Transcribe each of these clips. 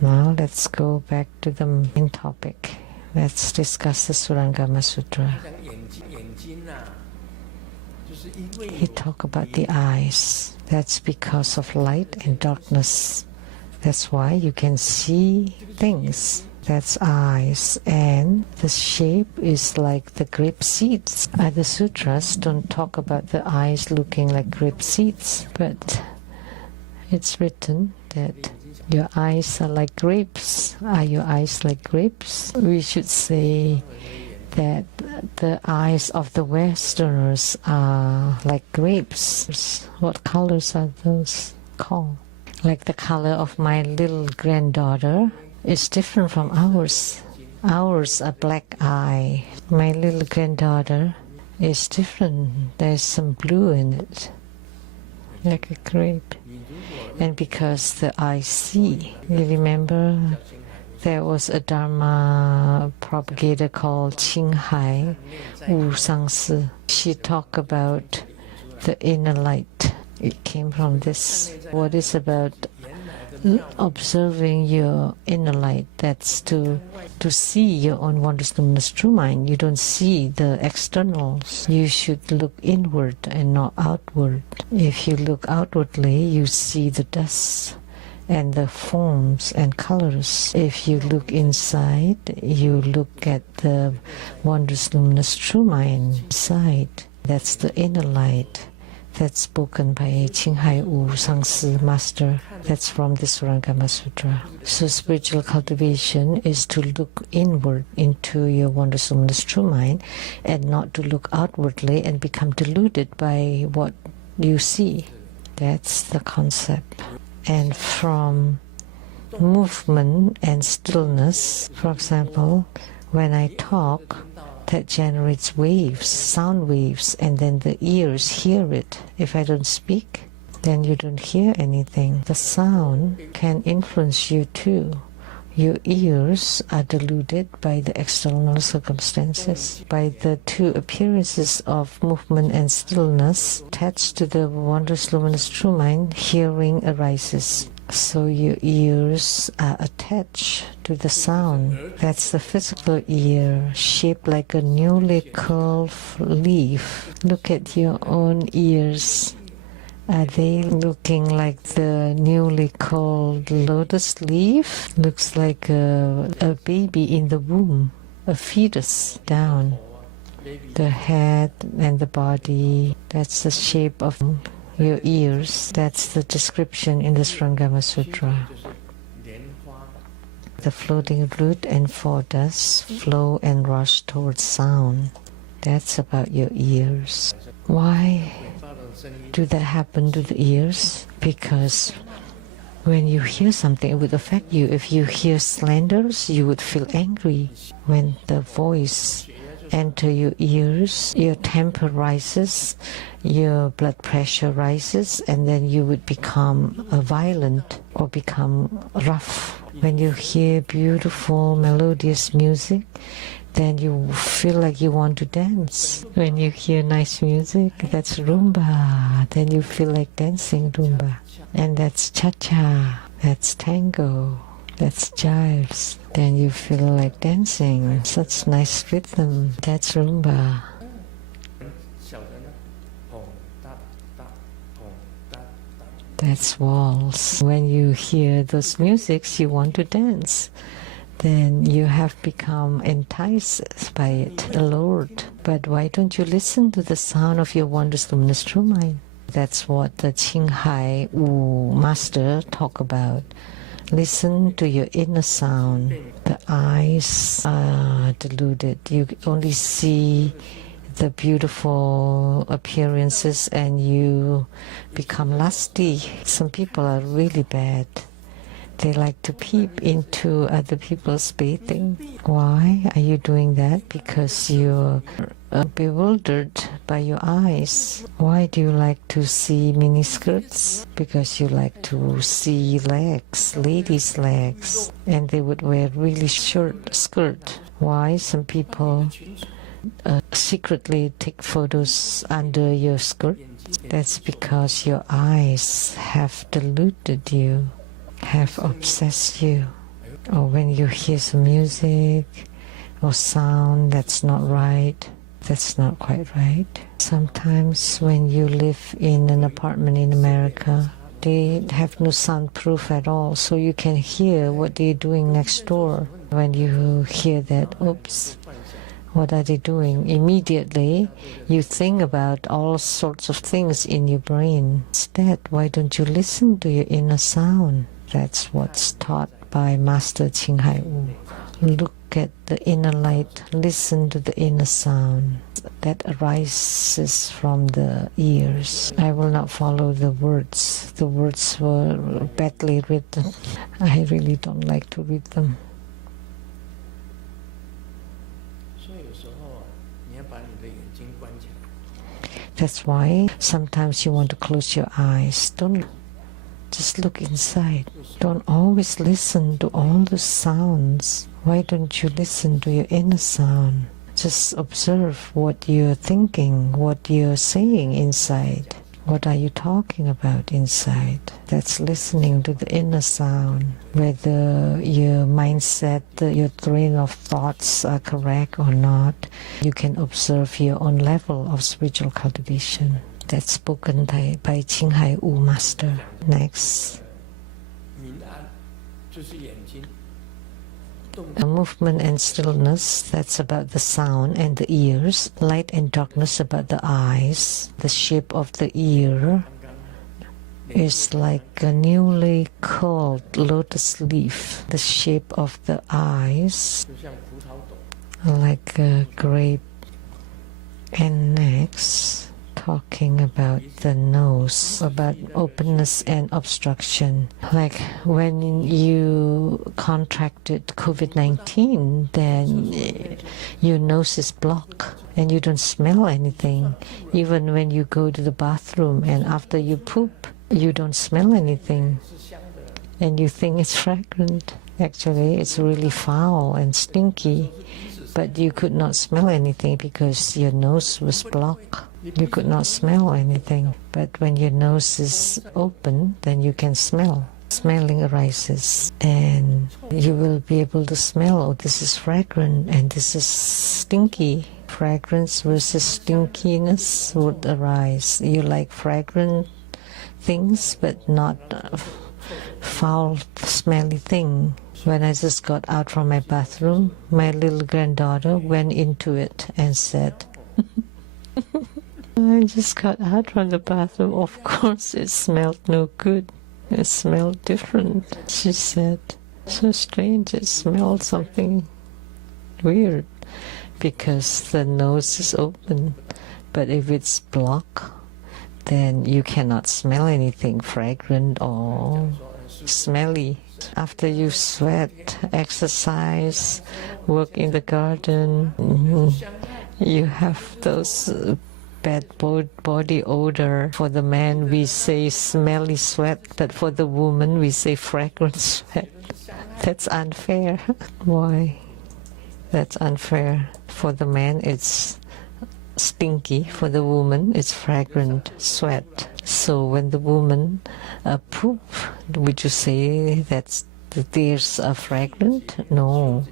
Now let's go back to the main topic. Let's discuss the Surangama Sutra. He talked about the eyes. That's because of light and darkness. That's why you can see things. That's eyes. And the shape is like the grape seeds. Other sutras don't talk about the eyes looking like grape seeds, but it's written that your eyes are like grapes. Are your eyes like grapes? We should say that the eyes of the Westerners are like grapes. What colors are those called? Like the color of my little granddaughter is different from ours. Ours are black eye. My little granddaughter is different. There's some blue in it, like a grape. And because the eye see, you remember there was a Dharma propagator called Qinghai Wu Sangsi. She talked about the inner light. It came from this. What is about observing your inner light? That's to see your own wondrous, luminous, true mind. You don't see the externals. You should look inward and not outward. If you look outwardly, you see the dust and the forms and colors. If you look inside, you look at the wondrous, luminous, true mind inside. That's the inner light. That's spoken by Qinghai Wu Sangsi Master. That's from the Surangama Sutra. So spiritual cultivation is to look inward into your wondrous, luminous, true mind and not to look outwardly and become deluded by what you see. That's the concept. And from movement and stillness, for example, when I talk, that generates waves, sound waves, and then the ears hear it. If I don't speak, then you don't hear anything. The sound can influence you too. Your ears are deluded by the external circumstances. By the two appearances of movement and stillness attached to the wondrous, luminous, true mind, hearing arises. So your ears are attached to the sound. That's the physical ear, shaped like a newly curled leaf. Look at your own ears. Are they looking like the newly curled lotus leaf? Looks like a baby in the womb, a fetus down. The head and the body, that's the shape of your ears. That's the description in the Surangama Sutra. The floating root and four dust flow and rush towards sound. That's about your ears. Why do that happen to the ears? Because when you hear something, it would affect you. If you hear slanders, you would feel angry. When the voice enter your ears, your temper rises, your blood pressure rises, and then you would become violent or become rough. When you hear beautiful melodious music, then you feel like you want to dance. When you hear nice music, that's rumba, then you feel like dancing rumba. And that's cha-cha, that's tango, that's jives. Then you feel like dancing, such nice rhythm, that's rumba. That's waltz. When you hear those musics, you want to dance. Then you have become enticed by it, allured. But why don't you listen to the sound of your wondrous, luminous, true mind? That's what the Qinghai Wu Master talk about. Listen to your inner sound. The eyes are deluded. You only see the beautiful appearances and you become lusty. Some people are really bad. They like to peep into other people's bathing. Why are you doing that? Because you're bewildered by your eyes. Why do you like to see miniskirts? Because you like to see legs, ladies' legs, and they would wear really short skirt. Why? Some people secretly take photos under your skirt. That's because your eyes have deluded you. have obsessed you, or when you hear some music or sound that's not right, that's not quite right. Sometimes when you live in an apartment in America, they have no soundproof at all, so you can hear what they're doing next door. When you hear that, oops, what are they doing? Immediately, you think about all sorts of things in your brain. Instead, why don't you listen to your inner sound? That's what's taught by Master Ching Hai Wu. Look at the inner light, listen to the inner sound that arises from the ears. I will not follow the words. The words were badly written. I really don't like to read them. That's why sometimes you want to close your eyes. Don't just look inside. Don't always listen to all the sounds. Why don't you listen to your inner sound? Just observe what you're thinking, what you're saying inside. What are you talking about inside? That's listening to the inner sound. Whether your mindset, your train of thoughts are correct or not, you can observe your own level of spiritual cultivation. That's spoken by Ching Hai Wu Master. Next. Movement and stillness, that's about the sound and the ears. Light and darkness about the eyes. The shape of the ear is like a newly curled lotus leaf. The shape of the eyes like a grape. And next, talking about the nose, about openness and obstruction. Like when you contracted COVID-19, then your nose is blocked and you don't smell anything. Even when you go to the bathroom and after you poop, you don't smell anything. And you think it's fragrant. Actually, it's really foul and stinky. But you could not smell anything because your nose was blocked. You could not smell anything. But when your nose is open, then you can smell. Smelling arises, and you will be able to smell, oh, this is fragrant and this is stinky. Fragrance versus stinkiness would arise. You like fragrant things, but not foul, smelly thing. When I just got out from my bathroom, my little granddaughter went into it and said, I just got out from the bathroom. Of course, it smelled no good. It smelled different. She said, so strange, it smelled something weird because the nose is open. But if it's blocked, then you cannot smell anything fragrant or smelly. After you sweat, exercise, work in the garden, you have those bad body odor. For the man, we say smelly sweat, but for the woman, we say fragrant sweat. That's unfair. Why? That's unfair. For the man, it's stinky. For the woman, it's fragrant sweat. So when the woman poop, would you say that the tears are fragrant? No.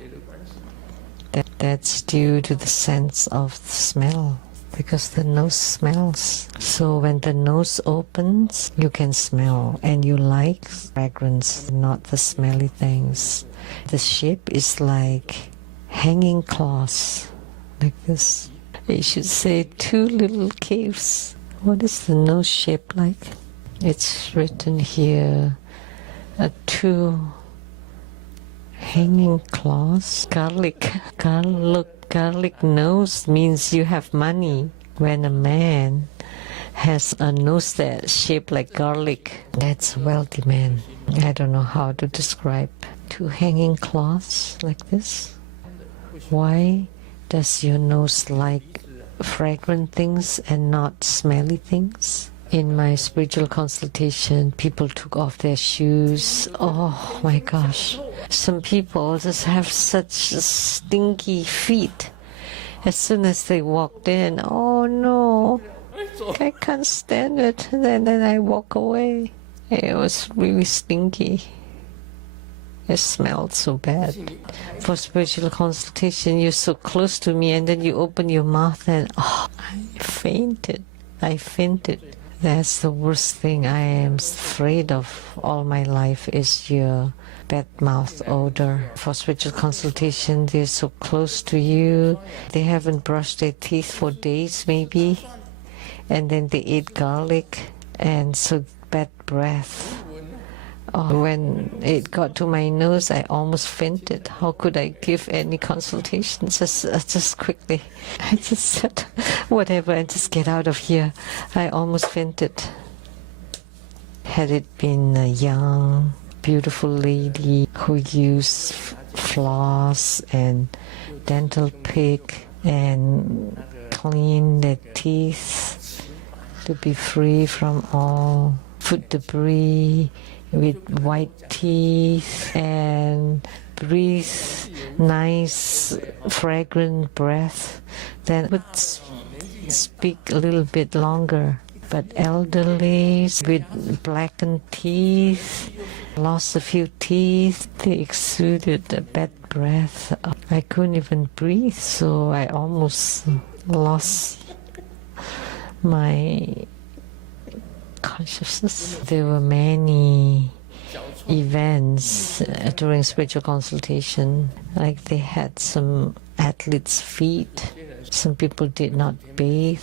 That's due to the sense of smell, because the nose smells. So when the nose opens, you can smell, and you like fragrance, not the smelly things. The shape is like hanging claws, like this. You should say two little caves. What is the nose shape like? It's written here, two hanging claws. Garlic nose means you have money. When a man has a nose that's shaped like garlic, that's a wealthy man. I don't know how to describe. Two hanging claws like this. Why does your nose like fragrant things and not smelly things? In my spiritual consultation, people took off their shoes. Oh my gosh. Some people just have such stinky feet. As soon as they walked in, oh no, I can't stand it. Then I walk away. It was really stinky. It smelled so bad. For spiritual consultation, you're so close to me, and then you open your mouth and I fainted. That's the worst thing I am afraid of all my life is your bad mouth odor. For spiritual consultation, they're so close to you. They haven't brushed their teeth for days maybe, and then they ate garlic, and so bad breath. Oh, when it got to my nose, I almost fainted. How could I give any consultation? Just quickly. I just said, whatever, and just get out of here. I almost fainted. Had it been a young, beautiful lady who used floss and dental pick and clean their teeth to be free from all food debris, with white teeth and breathe nice fragrant breath, then would speak a little bit longer. But elderly with blackened teeth, lost a few teeth, they exuded a bad breath. I couldn't even breathe, so I almost lost my consciousness. There were many events during spiritual consultation, like they had some athletes' feet. Some people did not bathe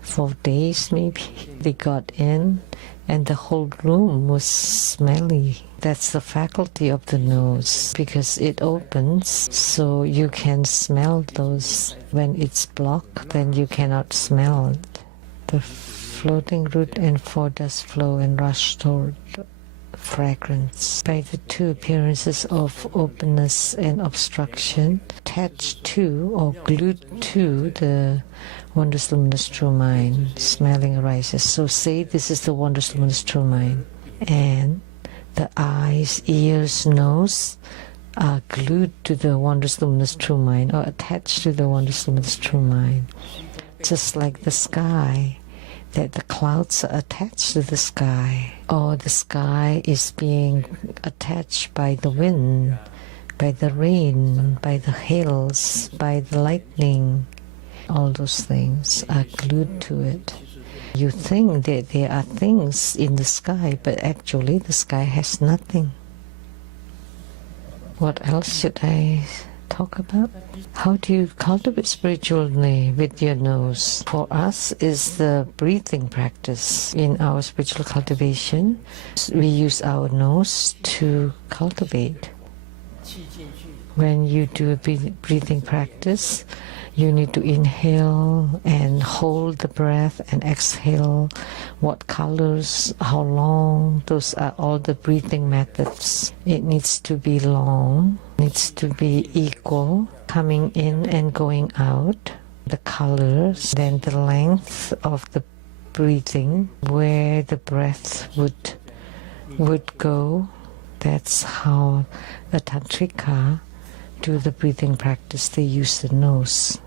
for days maybe. They got in and the whole room was smelly. That's the faculty of the nose, because it opens so you can smell those. When it's blocked, then you cannot smell it. The floating root and four dust flow and rush toward fragrance. By the two appearances of openness and obstruction, attached to or glued to the wondrous luminous true mind, smelling arises. So say this is the wondrous luminous true mind. And the eyes, ears, nose are glued to the wondrous luminous true mind or attached to the wondrous luminous true mind. Just like the sky, that the clouds are attached to the sky, or the sky is being attached by the wind, by the rain, by the hails, by the lightning. All those things are glued to it. You think that there are things in the sky, but actually the sky has nothing. What else should I talk about? How do you cultivate spiritually with your nose? For us is the breathing practice. In our spiritual cultivation, we use our nose to cultivate. When you do a breathing practice, you need to inhale and hold the breath and exhale. What colors, how long, those are all the breathing methods. It needs to be long, needs to be equal, coming in and going out. The colors, then the length of the breathing, where the breath would go. That's how the Tantrika do the breathing practice. They use the nose.